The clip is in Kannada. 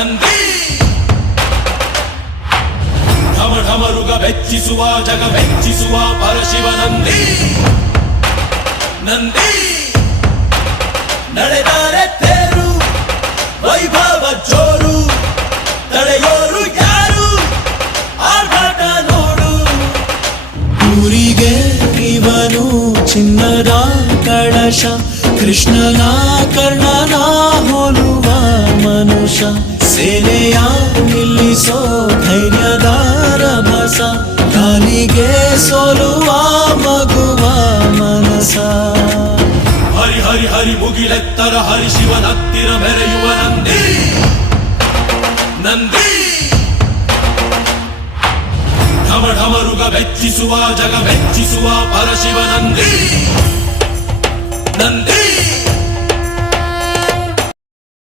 ನಂದಿ ಢಮ ಢಮರುಗ ಬೆಚ್ಚಿಸುವ ಜಗ ಬೆಚ್ಚಿಸುವ ಪರಶಿವ ನಂದಿ ನಂದಿ ನಡೆದರೆ ತೇರು ವೈಭವ ಜೋರು ತಡೆಯೋರು ಯಾರು ಆರ್ಭಟ ನೋಡು ಊರಿಗೆ ಇವನು ಚಿನ್ನದ ಕಳಶ ಕೃಷ್ಣನ ಕರ್ಣನ ಹೋಲುವ ಮನುಷ್ಯ ಸೇನೆಯ ನಿಲ್ಲಿಸೋ ಧೈರ್ಯದ ರಭಸ ಕಾಲಿಗೆ ಸೋಲುವ ಮಗುವ ಮನಸ ಹರಿ ಹರಿ ಹರಿ ಮುಗಿಲೆತ್ತರ ಹರಿ ಶಿವನ ಹತ್ತಿರ ಮೆರೆಯುವ ನಂದಿ ನಂದಿ ಢಮ ಢಮರುಗ ಬೆಚ್ಚಿಸುವ ಜಗ ಬೆಚ್ಚಿಸುವ ಪರಶಿವ ನಂದಿ ನಂದಿ